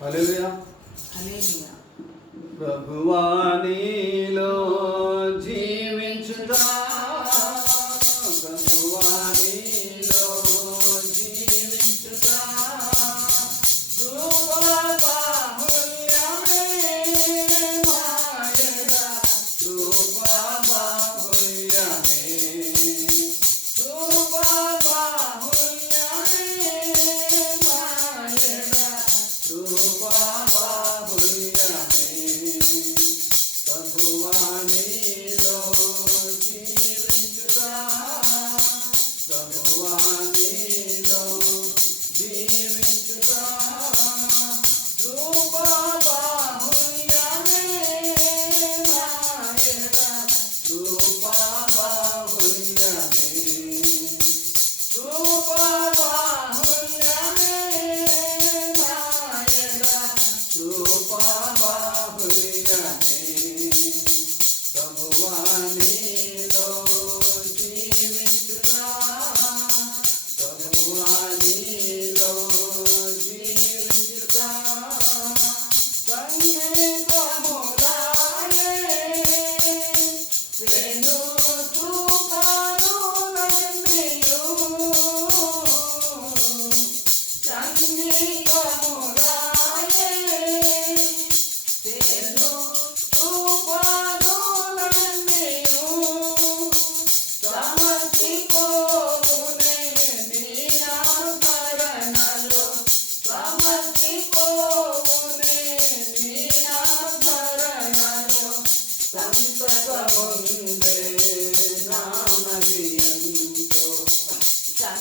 హల్లెలూయా.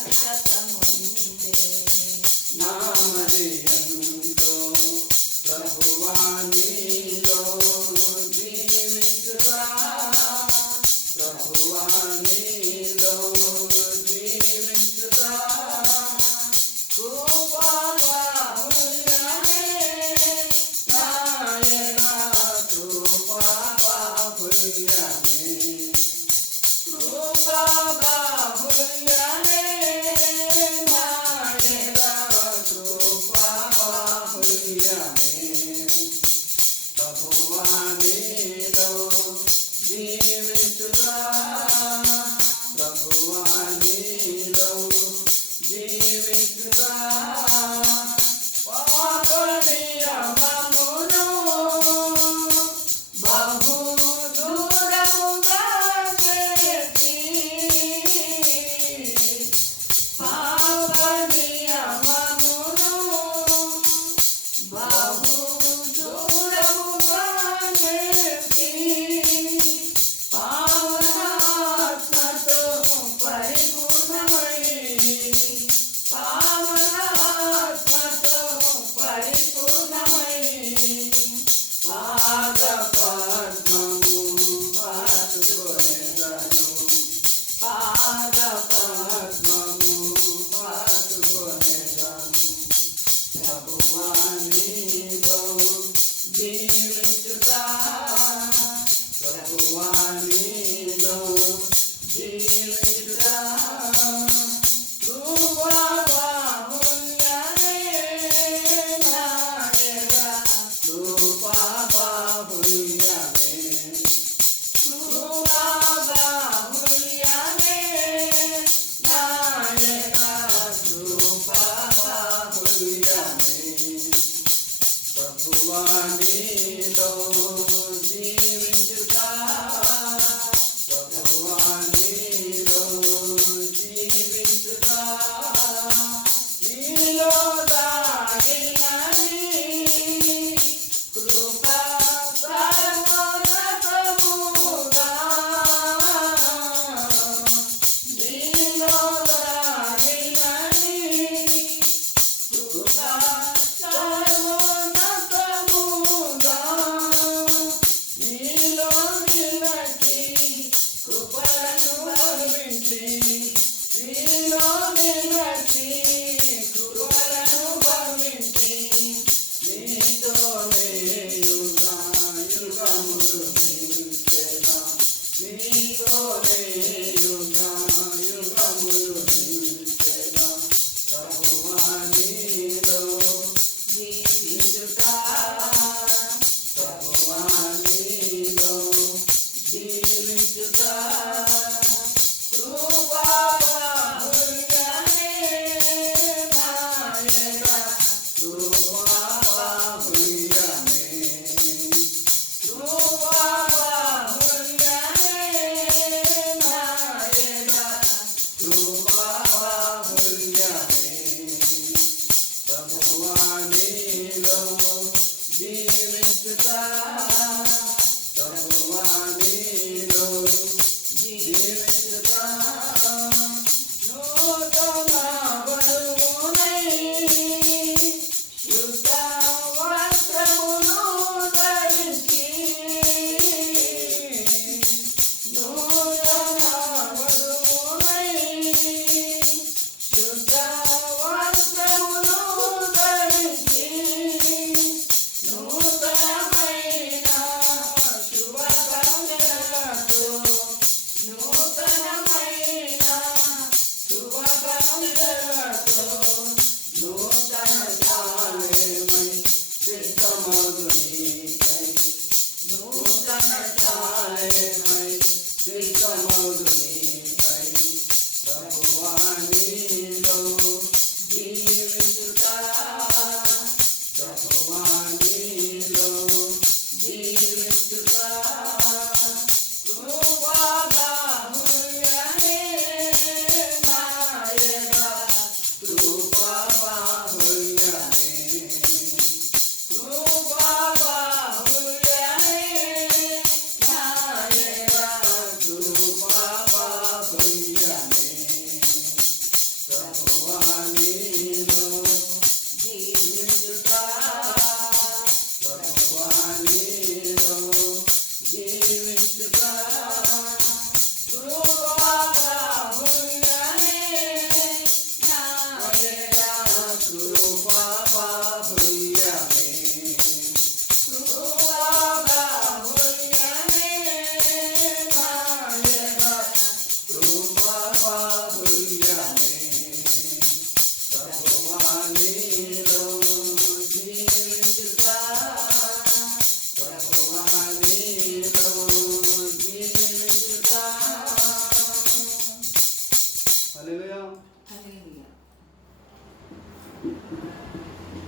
Just